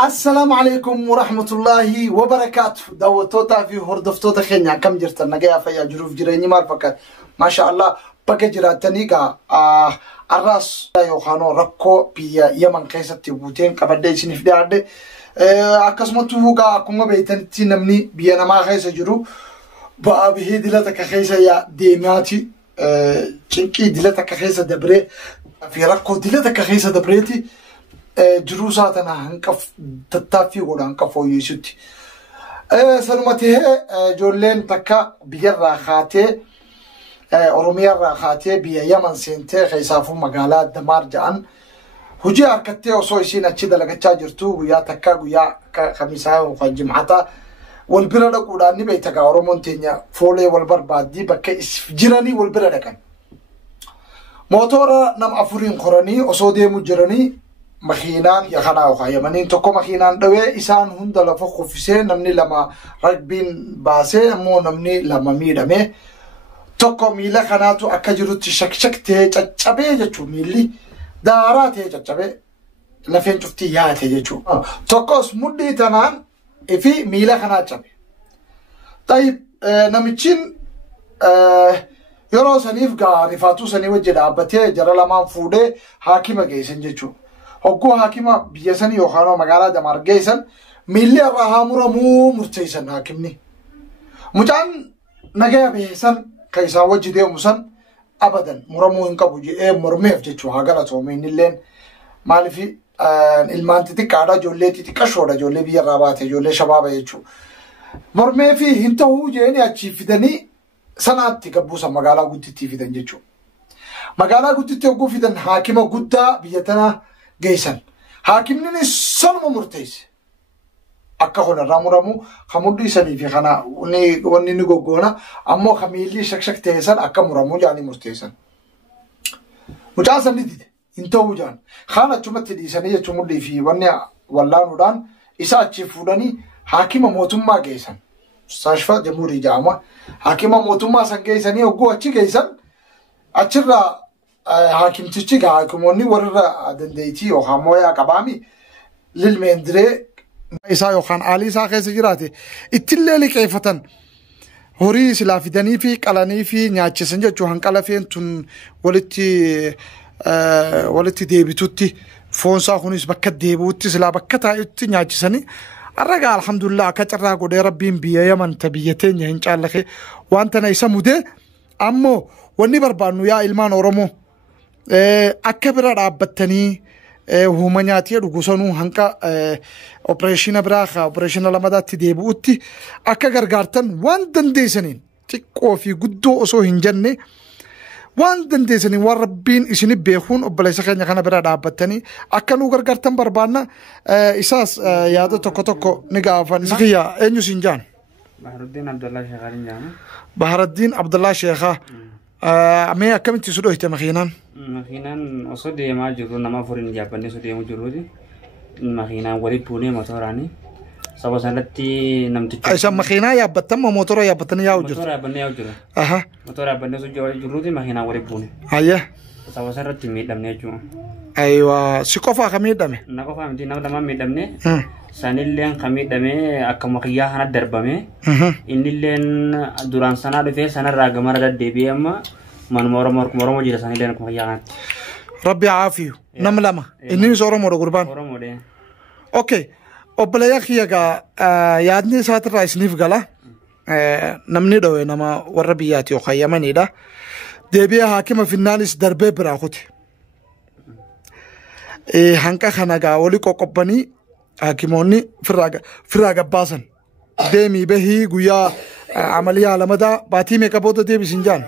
السلام عليكم ورحمة الله وبركاته. دعوتوتا في هردفتوتا خينيا كم جرت نجايا فيا جروف جريني مارفكات ما شاء الله بقى جراتني كا الراس يوخانو ركو بيا يمن كيسة تبوتين كبدي سنف دارد أكسمتو كا كم بيتن تنمني بيا نما كيسة جرو بأبيه دلتك كيسة يا ديماتي چنكي دلتك كيسة دبري في ركو دلتك كيسة دبريتي جروساتنا هنكف تتافي ولا هنكفو يسوتي سلمته جولين تكا بيجر خاتي أوروميا راخاتي بيا يمن سنتي خيسافو مقالات دمار جان هجي أركتي وصويسين أشيد لك تاجرتو ويا تكا ويا خميسة وخجمعتا والبرد قولاني بيتكا أورومون تينيا فولي والبرباد دي بكا اسفجراني والبرد كان موتورا نم أفورين قراني وصودي مجراني مخينان يخنا وخيمانين تكو مخينان دوي إسان هند لفخو فيسي نمني لما رقبين باسي مو نمني لما ميدامي تكو ميلا خناتو أكجرو تشكشك تيجا جچو ميلي دارا تيجا لفين شفتي يا تيجا تكو سمودي تنان إفي ميلا خنات جبه طيب نميچين يرو سنيف غارفاتو سنيف جدابتي جرى لما فوده حاكمة جيسن جچو هكو حاكمة بيسني يوخانو مقالة دمار جيسن ميلي الرهامورا مو مرتيسن حاكمني مجان نجايا بيسن كيسا وجده مسن أبدا مرمو إنك بوجي مرميف جتشو هاغلاتو مين اللين مالي في المانتي كادا جولي تكشودا جولي بيا غاباتي جولي شبابا يجتشو مرميفي هنتو جيني أتشي فيدني سنات تكبوسا مقالة قدتي فيدن جتشو مقالة قدتي وقو فيدن حاكمة قدتا بيتنا جيسن حاكمني سنمو مرتيس akka hona ramu khamudi sani fi khana wani ni gogona ammo khamili shak tesan akka muramu jani murtesan mutasan didi into wujan khana chumati di sani chumudi fi wani wallanu dan isa chifudani hakima motumma geysan sashfa jamhuri jama hakima motumma san geysani ogo achi geysan achira hakimtichi ga hakumoni warra dandeyti o hamoya qabami lil mendre إسا يوخان علي ساخي سجراتي اتلالي كيفتن هوري سلافدني في قلاني في نياتش سنجا جوهان قلافين تون ولتي ديبتوتي فونسا خونيس بكت ديبوتي سلا بكتا يوتي نياتش سني الرقا الحمد لله كترا قولي ربين بيا يمن تبيتين يهنشا لخي وانتنا يسمو دي أمو واني بربانو يا إلمان ورمو أكبر رابطني وهمانياتي رجوسانو هنكا أوبريشن براخا أوبريشن لماذا تديبوتي أكا غرغارتن وان دنديسنين تكو في قدو أسو هنجنة وان دنديسنين وربين إسني بيخون وبلايسا خيانيا خانا برا دابتني أكا نو غرغارتن بربانا إساس يادو توكو نقافان سخيا أينيو سنجان بحر الدين عبد الله شيخا بحر الدين عبد الله شيخا أمي أكا من تسودو هيتا مخينان مخينان أصدي ما جرو نما فورين جابني صدي مجرو دي مخينان ولي بوني موتوراني سوا سنتي نمتي أيش مخينا يا بتم موتورا يا بتني يا وجر موتورا بني يا وجر أها موتورا بني سجوا جرو دي مخينان ولي بوني أيه سوا سنتي ميدمني جو أيوة سكوفا خميدمه نكوفا مدي نقدر ميدمني sanilleen kamiidhame akka maqiyyaa kana darbame innilleen duraan sana dhufe sanarraa gamara daddeebi'ee amma manuma oromoo jira sanilleen akka maqiyyaa kanatti rabbi aafiyu nam lama innis oromoodha gurbaan oromoodha okay obboleeyyaa kiyyagaa yaadni isaatirraa isiniif gala namni dhawe nama warra biyyaati yookaan yamaniidha deebi'ee haakima finnaanis darbee biraa kuti hanqa kanagaa walii qoqqobbanii حاكموني فراغ باسن ديمي بهي غيا عمليه لمدا باتي ميكابوتو دي بسنجان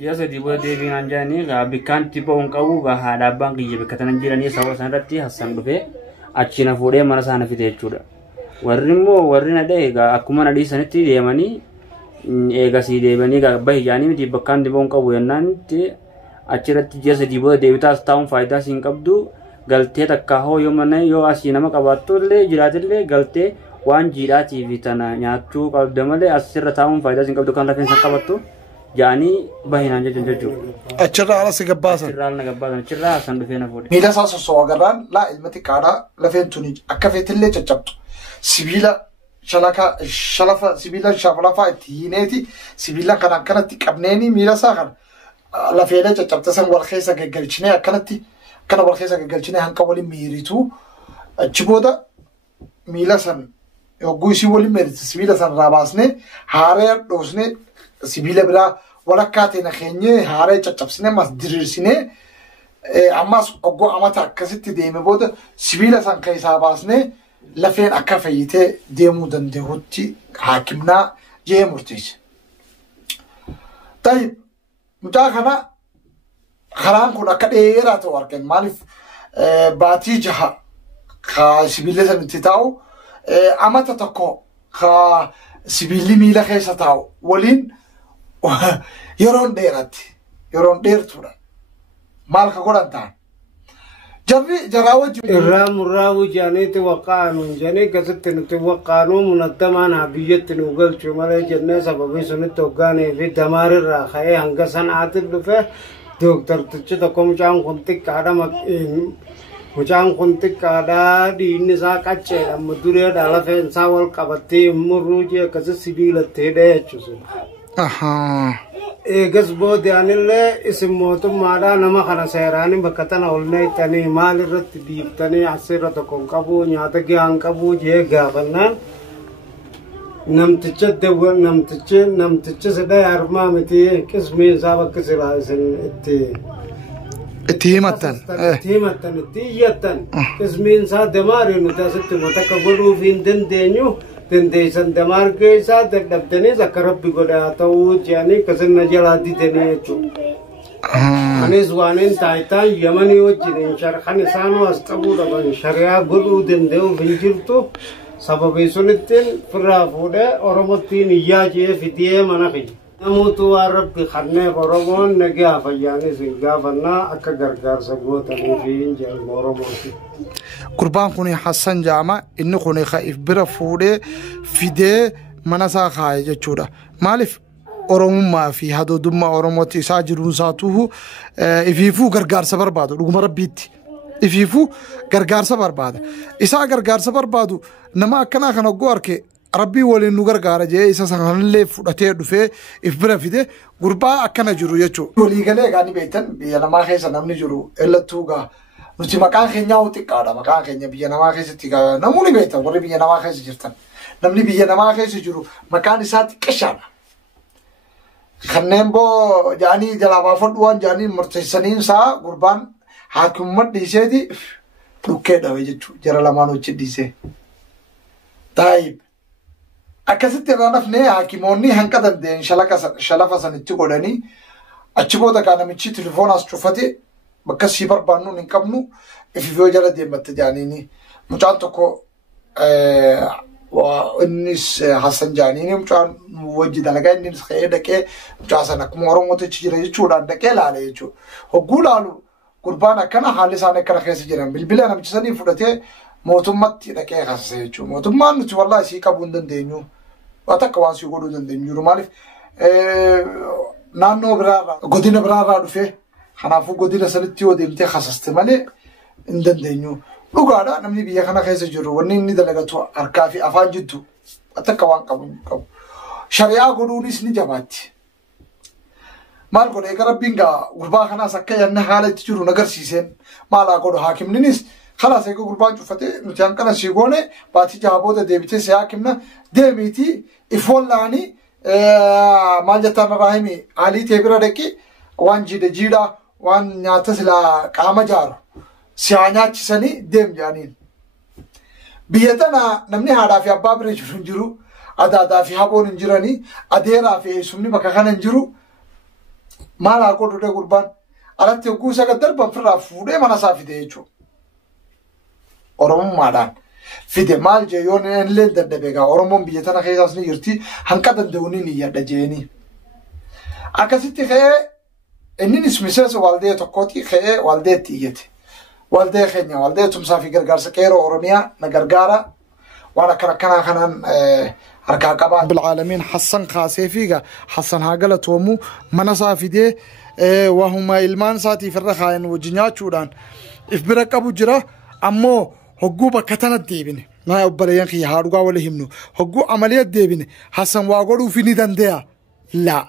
يا سيدي بو دي بينانجاني غابيكان تيبون قاو غادا بانك يبكتن جيراني سوا سنرتي حسن دفه اچينا فودي مرسان في تيچودا ورنا دي اكما ندي سنتي ديماني ايغا سي ديبني غا بهي جاني دي بكان تيبون قاو ينانتي اچرت جيس دي بو ديوتا ستاون فايدا سين قبدو galtee takka hoo yoo mana yoo asii nama qabaattu illee jiraatillee galtee waan jiidhaatii fi tana nyaachuu qabda malee asirra taa'uun faayidaa isin qabdu kan rafeensa qabattu جاني بهنا ججو أشرا على سجباسا شرال نجباسا شرال سندفينا فودي ميلا ساسو سواغران لا المتي كارا لفين توني أكفيت اللي تجبت سبيلا شلكا شلفا سبيلا شفلافا تينيتي سبيلا كانت كابنيني ميلا ساخر لفيلا تجبت سن والخيسة جلشني كانتي كان والخيسة جلشني هنكولي ميريتو أجبودا ميلا سن يوغوسي ولي ميريت سبيلا سن راباسني هارير دوسني سبيلا بلا ولكاتنا خيني هاري تجبسني مس دريرسني أماس أقوى أمتا كسيتي ديمي بود سبيلا سان كيسا باسني لفين أكافيته ديمو دندهوتي حاكمنا جي مرتيش طيب متاخنا خران كنا كديرا توركن مالف باتي جها خا سبيلا سان تتاو أمتا تكو خا سبيلي ميلا خيسا تاو ولين يرون ديراتي يرون دير تورا مالك قرانتان جراوج الرام جاني توقعنا جاني كسرت نتوقعنا منظمة بيجت نقول شو ماله جنة سبب يسون توقعني في دمار الرخاء هنگسان عاتب لفه دكتور تجد كم جام كنتك كذا مجام كنتك كذا دي نساء كتير مدوري دالا في إنسان كبتي مروجي كسر سبيل تهده چوسو إيجاز بود يعني اللي اسم موتو مادا نما خنا سيراني بكتنا أولني تاني مال رت ديب تاني عسيرة تكون كابو نياتا جان كابو جه جابنا نمتجد سدا أرما متي كسمين سابق كسرائسن اتهمتن تيجتن كسمين سا دماري نتاسط متكبرو فين دنيو تنديسن دمار كيسا دبدني زكرب بيقودا تاو يعني كسن نجلادي تاني أشوف أنا زوانين تايتان يمني وجدين شرخان سانو أستقبل ربان شريعة قلو دندو فيجرتو سبب يسونتين فرافوده أرمتين ياجي فيديه مناخي نموتو عرب بخانة قربان نجا فياني سينجا فنا أكغرغر سبوت أنفين جل مرموتي قربان كوني حسن جامع إنه كوني خايف برفوده فيديه مناسا خاي جتشورا مالف أورمو ما في هذا دم أورموتي ساجرون ساتوه إفيفو غرغر سبر بادو لقمة ربيتي إفيفو غرغر سبر بادا إسا غرغر سبر بادو نما كنا خنا غوركي ربي ولي نغر غارجه إسا سان لي فدته دفه إفبر فيده غربا أكنا جرو يچو ولي غلي غاني بيتن بيانا ما خيسا نمني جرو إلا توغا نتي مكان خنياو تيكادا مكان خنيا بيانا ما خيسا تيكا نموني بيتن وري بيانا ما خيسا جرتن نمني بيانا ما خيسا جرو مكان إسات كشانا خنين بو جاني جلابا فدوان جاني مرتسنين سا غربان حاكمت ديسيدي دوكه دا ويجو جرا لمانو چديسه طيب أكثر رانفني حاكموني هنكدن دين شلافا سنتي قدني أشبودا كان ميتشي تلفون أشوفتي بكسي بربانو نكمنو في فيوجرا دي متجانيني مجانتكو وإنس حسن جانيني مجان وجد لقى إنس خيدك مجاسنا كمورو متشجري يجودان دكيل عليه يجو هقولالو قربانا كان حالي سانه كان خيس جيران بالبلا أنا مجسني فدته موتومات دكيل خاصه يجو موتومان نتي والله شيء كابوندن دينيو واتكوان شيء قولون دينيو رمالف نانو برا قدينا برا دفه خنافو قدينا سنتيو ديمتي خاصست مالي اندن دينيو لوغادا نمني بيا خنا خيس جرو وني ني دلغتو اركافي افان جدو اتكوان كابو شريعه قولونيس ني جباتي مال قول ايك ربينغا غربا خنا سكه ين حاله تجرو نغر سيسن مالا قول حاكم نينس خلاص ايك غربا شفته نتيان كنا شيغونه باتي جابوده ديبتي سياكمنا ديميتي افولاني مال جتان راهمي علي تبرا دكي وان جيدا وان نياتسلا قام جارو سيانياچ سني ديم جانين بيتنا نمني هادا في ابابري جرو ادا في هابون انجراني اديرا في سمني بكخان انجرو مالا قولو ده قربان alatti oguu isa gaddarban firraa fuudhee mana isaa fide jechuudha. Oromummaadhaan fide maal jee yoon illee dadhabe egaa Oromoon biyya tana keessaas ni jirti hanqa danda'uuni ni yaadda jeeni. Akkasitti ka'ee inninis miseensa waldee tokkooti ka'ee waldeetti iyyate. Waldee keenya waldee tumsaa fi gargaarsa qeeroo Oromiyaa na gargaara waan akkana kanaan harkaa qabaa bilcaalamiin Hassan kaasee fiiga Hassan haa galatoomu mana isaa fidee wahuma ilmaan isaatiif irra kaayan wajji nyaachuudhaan if bira qabu jira ammoo hogguu bakka tanatti deebine naa obboleeyyan kiyya haa dhugaa wali himnu hogguu amaliyat deebine Hassan waa godhuuf ni dande'a laa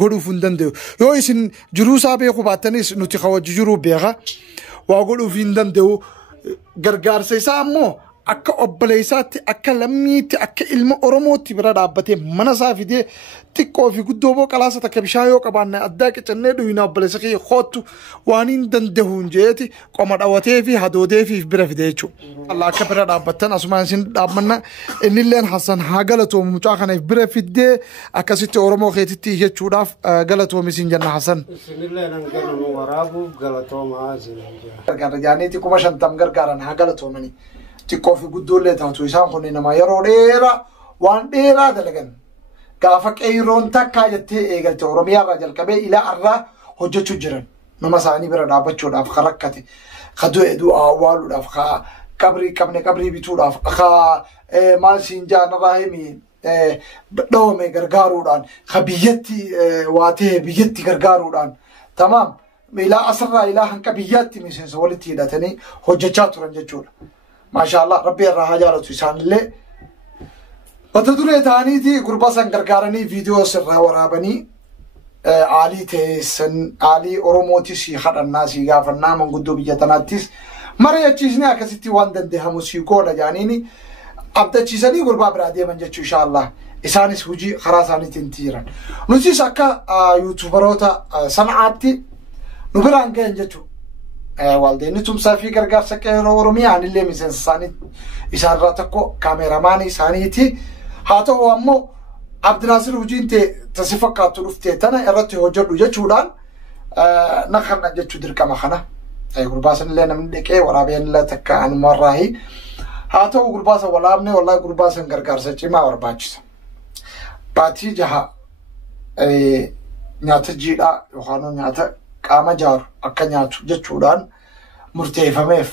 godhuuf hin danda'u yoo isin jiruu isaa beeku baattanis nuti kawajji jiruu beeka waa godhuuf hin danda'u gargaarsa isaa ammoo akka obboleessaatti akka lammiitti akka ilma Oromootti bira dhaabbatee mana isaa fidee xiqqoo fi guddoo boo qalaasa takka bishaan yoo qabaanne addaa qicannee dhuyina obboleessa kiyya hoottu waan hin danda'uun jeeti qoma dhawatee fi hadoodee fi bira fidee jechuudha. Allah akka bira dhaabbattan asumaan isin dhaabmanna innilleen Hassan haa galatoomu mucaa kanaaf bira fidee akkasitti Oromoo keetitti jechuudhaaf galatoomi isin jenna Hassan. Isinilleen hanqannu waraabuuf galatoomaa isin jenna. Gargaara jaaniiti 50 gargaaran haa galatoomani. Xiqqoo fi guddoollee taatu isaan kun nama yeroo dheeraa waan dheeraa dalagan gaafa qeeyroon takkaa jettee eegalte Oromiyaa irraa jalqabee ilaa irraa hojjechuu jiran nama isaanii bira dhaabbachuudhaaf ka rakkate ka du'e du'aa awwaaluudhaaf ka qabrii qabne qabrii bituudhaaf ka maal siin jaanarraa himi dhawame gargaaruudhaan ka biyyatti waatee biyyatti gargaaruudhaan tamaam ilaa asirraa ilaa hanqa biyyaatti miseensa walitti hidhatanii hojjechaa turan jechuudha. ما شاء الله ربي الراحة جالت وسان اللي بتدري تانيتي قربا سنكركارني فيديو سر ورابني عالي تيسن عالي أوروموتي شيخ الناس يقافنا من قدو بيجتناتيس مرة يتشيزني أكسيتي واندن ده موسيقى جانيني أبدا تشيزني قربا برادي من جت إن شاء الله إسانيس هجي خراساني تنتيران نسي سكا يوتيوبروتا صنعاتي نبران كان جتو والدين تمسا في غرغار سكه Oromiyaa anillee miseensa isaanii isaanirraa tokko kaameraamaanii isaaniiti haa ta'u ammoo Abdinaasir Hujiinte tasi fakkaatu dhuftee tana irratti hojjedhu jechuudhaan nakanna jechuu dirqama kana gurbaasan illee namni dhiqee waraabeen illee takka anumarraahi haa ta'u gurbaasa walaabne wallahi gurbaasan gargaarsa cimaa barbaachisa baatii jaha nyaata jiidhaa yookaan nyaata qaama jaaru akka nyaatu jechuudhaan murteeffameef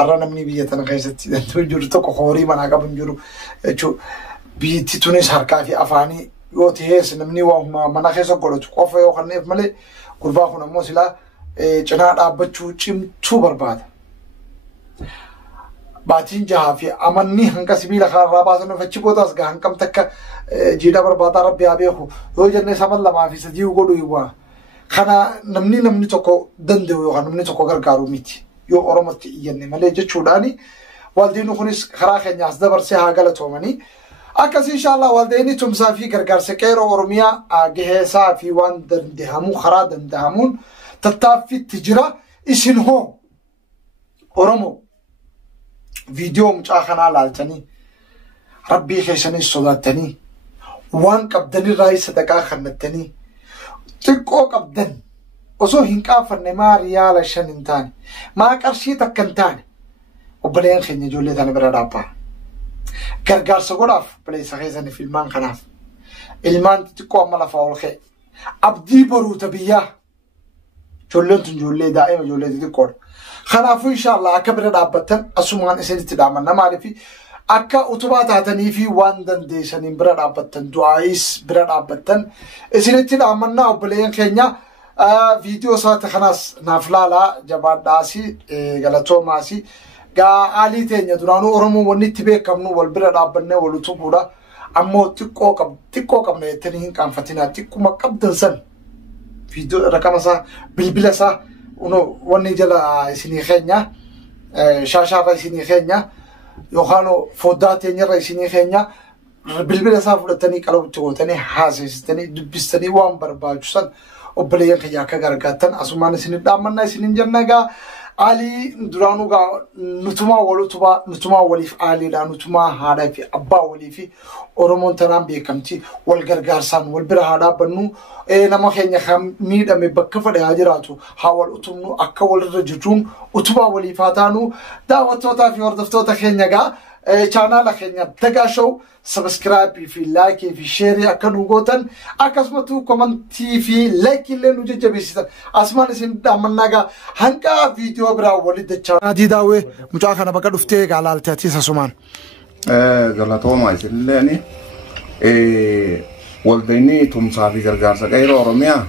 arra namni biyya tana keessatti dantuu jiru tokko horii manaa qabu hin jiru jechuudha. Biyyatti tunis harkaa fi afaanii yoo ta'es namni waan mana keessa godhatu qofa yoo kanneef malee gurbaa kun ammoo silaa cinaa dhaabbachuu cimtuu barbaada. Baatiin jahaa fi amanni hanga sibiila kanarraa baasan of achi boodaas gahan kam takka jiidhaa barbaadaa rabbi haa beeku yoo jennee saman lamaa fi sadii godhu waa. Kana namni tokko danda'u yookaan namni tokko gargaaru miti yoo Oromootti iyyanne malee jechuudhaani waldiin kunis karaa keenyaas dabarsee haa galatoomanii akkasii inshallah waldiin tumsaa fi gargaarsa qeeroo Oromiyaa gaheesaa fi waan dandahamu karaa dandahamuun tattaaffiitti jira isin hoo Oromoo viidiyoo mucaa kanaa laaltanii rabbii keessanis sodaattanii waan qabdanirraa sadaqaa kannattanii xiqqoo qabdan osoo hin qaafanne maa riyaala 5 hin taane maa qarshii takka hin taane obboleen keenya ijoollee tana bira dhaabbaa gargaarsa godhaaf obboleessa keessaniif ilmaan kanaaf ilmaan xiqqoo amma lafaa ol ka'e abdii boruuta biyyaa ijoolleen tun ijoollee daa'ima ijoollee xixiqqoodha kanaafuu inshallah akka bira dhaabbattan asumaan isinitti dhaamanna maaliif akka utubaa taatanii fi waan dandeessaniin bira dhaabbattan du'aayis bira dhaabbattan isinitti dhaamannaa obboleen keenya viidiyoo isaati kanaas naaf laalaa jabaadhaasi galatoomaasi gaa aalii teenya duraanuu Oromoo wanni itti beekamnu wal bira dhaabbannee wal utubuudha ammoo xiqqoo qabna jettanii hin qaanfatinaa xiqquma qabdan san viidiyoo raqama isaa bilbila isaa wanni jala isinii keenya shaashaarra isinii keenya yookaan foddaa teenyarra isinii keenya bilbila isaa fudhatanii qalabatti gootanii haasessitanii dubbistanii waan barbaachisan obboleeyyan keenya akka gargaartan asumaan isin dhaamannaa isin jennagaa alii duraanuu gaa nutumaa wal utubaa nutumaa waliif aaliidha nutumaa haadhaa fi abbaa walii fi Oromoon tanaan beekamti wal gargaarsaan wal bira haa dhaabbannu nama keenya kan miidhame bakka fadhe haa jiraatu haa wal utubnu akka walirra jirruun utubaa waliif haa taanu daawwattootaa fi hordoftoota keenya gaa channel keenya Dagaa Show subscribe fi like fi share akka nu gootan akkasumas comment fi like illee nu jajjabeessitan asumaan isin dhaamannaa hanga viidiyoo biraa walitti dachaa diidaawee mucaa kana bakka dhuftee gaalaaltee atiisa sumaan galatooma isinleeni والديني تمسافي غرغار سكايرو أورميا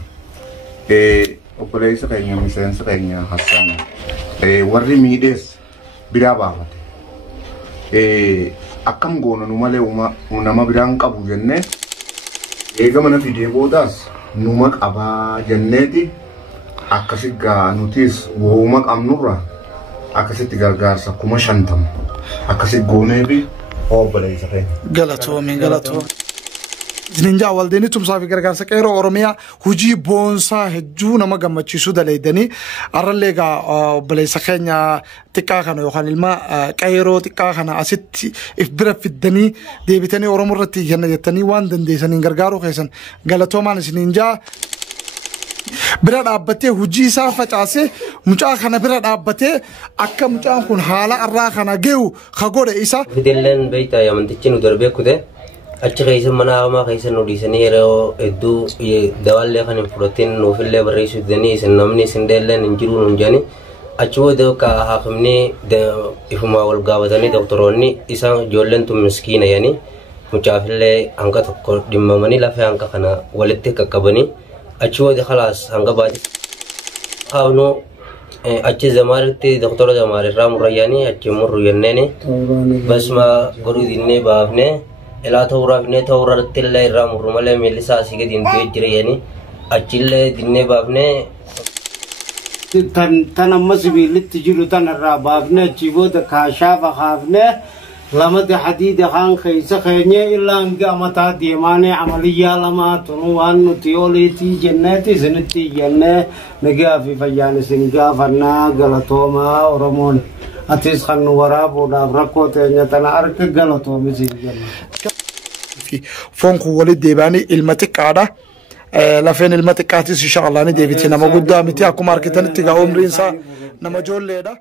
وبليس كينيا مسنس كينيا حسن warri miidhees biraa baafate akkam goona nu malee nama biraan qabu jennee eega mana fidee boodaas numa qabaa jenneeti akkasi gaa nutis wooma qabnurra akkasitti gargaarsa 50 akkasi gooneefi obboleessa keenya galatoo Ninja waldeni tumsaafi gargaarsa qeeroo Oromiyaa hojii boonsaa hedduu nama gammachiisuu dalaydanii arralleega obboleessa keenya xiqqaa kana yookaan ilma qeeroo xiqqaa kana asitti if bira fiddanii deebitanii Oromoo irratti kenna jettanii waan dandeessaniin gargaaruu keessan galatoomaan isiniin jaa bira dhaabbatee hojii isaa facaasee mucaa kana bira dhaabbatee akka mucaan kun haala arraa kana geewu ka godhe isa fidelleen beeytaa yamantichi nu darbee kute achi keessa mana hamaa keessa nu dhiisanii yeroo hedduu dawaallee kan hin fudhatin nuufillee barreessuu didanii isin namni isin deelleen hin jiru nuun jedhani achi booda akka haakimni ifumaa wal gaafatanii doktoroonni isaan ijoolleen tun miskiina jedhanii mucaafillee hanga tokko dhimmamanii lafee hanga kana walitti qaqqabanii achi booda khalaas hanga baati haawnu achi zamaaritti doktora zamaarirraa murrayyaanii achi murru jenneeni basma godhuu dinnee baafnee إلا تورا فيني تورا رتلا إرام رمالة ميلسا سيجي دين بيجرياني أجيله دينه بابنه تن أمس بيلت تجيلو تن الرابابنه جيبو دكاشا بخافنه لما تحديد خان خيسة خيني إلا أنك أمتا ديمانه عملية لما تنوان نتيوليتي جنتي سنتي جنة نجا في فيان سنجا فنا غلطوما ورمون أتيس خن وراب ولا بركوت نتنا أرك غلطوما سنجا فونكو ولد ديباني المتك عدا لفين المتك عتيس إن شاء الله ندي بيتنا موجودة متي أكو ماركتنا تيجا عمرين سا نمجول ليدا